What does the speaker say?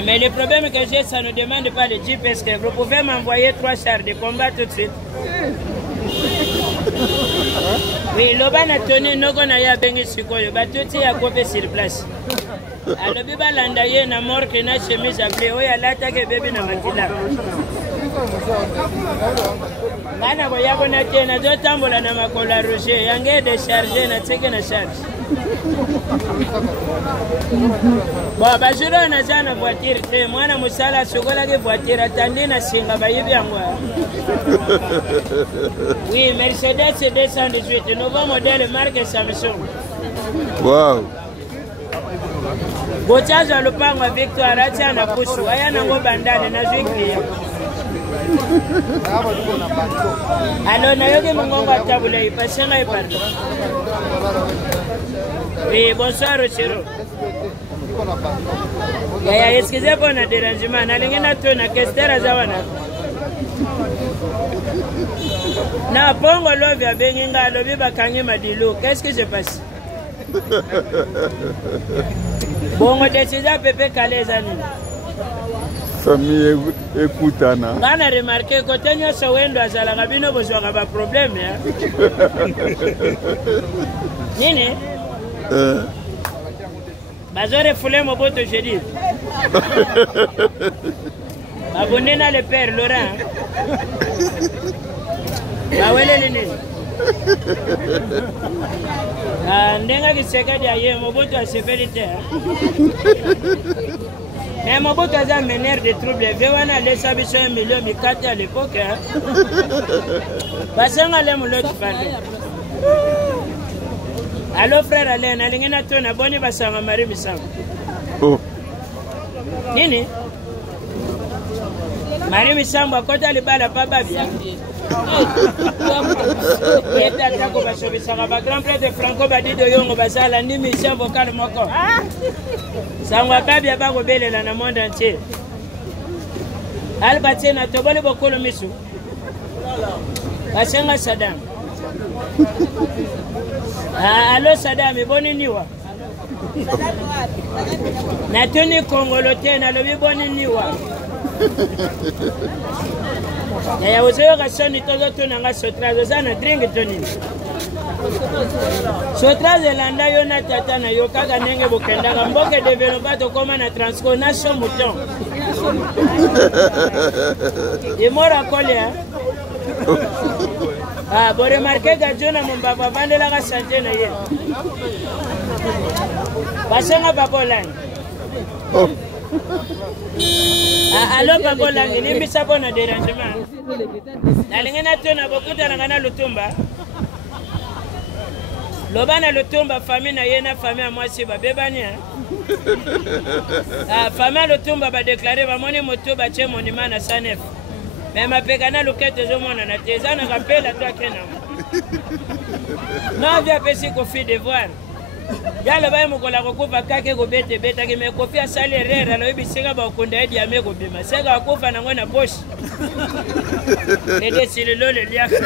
Mais le problème que j'ai, ça ne demande pas de GPS. Vous pouvez m'envoyer 3 chars de combat tout de suite. Oui, l'oban a tenu non a ya bengi sikoyo, batuti ya kope sur place. Alors biba landaye na mort que na chemise à blé, oya lata ke baby na makila. Ngana boya bona tena do tambola na makola roger, yange décharger na teke na charge. Bon, bajuro na jana voiture te, mwana musala sokola ke voiture atandi na singa bayibi yango. Oui, Mercedes 218, nouveau modèle marque Samsung. Wow. Bochaza lupango Victoire acha na pusu, aya nango bandane na zwikli. Alors na yoge mongongo tabule ipasena ipardo. Oui, bonsoir Chiro. Ya excusez pour le dérangement, na lingena tona kestera zawana. Na pongo lovi abenginga lobi bakangi madilu. Qu'est-ce qui se passe? Bongo décision Pepe Kalezani. Famille écoutana. On a remarqué que quand on s'ouende à Zalagabino, vous aurez pas de problème. Nini? Bazore foulé mon pote, je dis. Abonnez à le père Laurent. Ah ouais, les nini. Ndenga kiseka dia ye moboto a sévérité. Mais moboto a mené des troubles. Vewana laissa biso 1 million mikate à l'époque. Basanga le mulot parle. Allo frère Alain, alingena tona boni basanga mari misam. Oh. Nini? Mari misam akota libala papa bien. Et attaque va sauver ça va grand prêtre de Franco Badi de Yongo Basala ni mission vocal moko. Ça va pas bien ba rebelle dans le monde entier. Albati na tobole bokolo misu. Asenga Saddam. Allo Saddam boni niwa. Na toni Congolote na lobi boni niwa. Ya uzoyo kasoni tozo tunanga sotrazo sana drink tonini. Sotrazo landa yona tata na yokaka nenge bokenda mboke developa to koma na transco nation mouton. Et mora kolea. Ah, bo remarquer que Jona Mbaba vandela ka santé na ye. Basenga babolan. Oh. Allo babolan ni mbisa bona dérangement. Nalingena tona bokuta ngana lutumba. Lobana lutumba famille na yena famille mwasi babebani. Famille lutumba ba déclarer ba moni moto ba che monument na Sanef. Mais ma pekana lukete zo mona na tezana kapela to akena. Non via pesi ko fi devoir. Yala ba mo kola ko kufa kake go bete beta ke me kofi asale rera lo bisinga ba konda edi ya me go bima. Sega kufa na ngona posh. Ede sililo le liaka.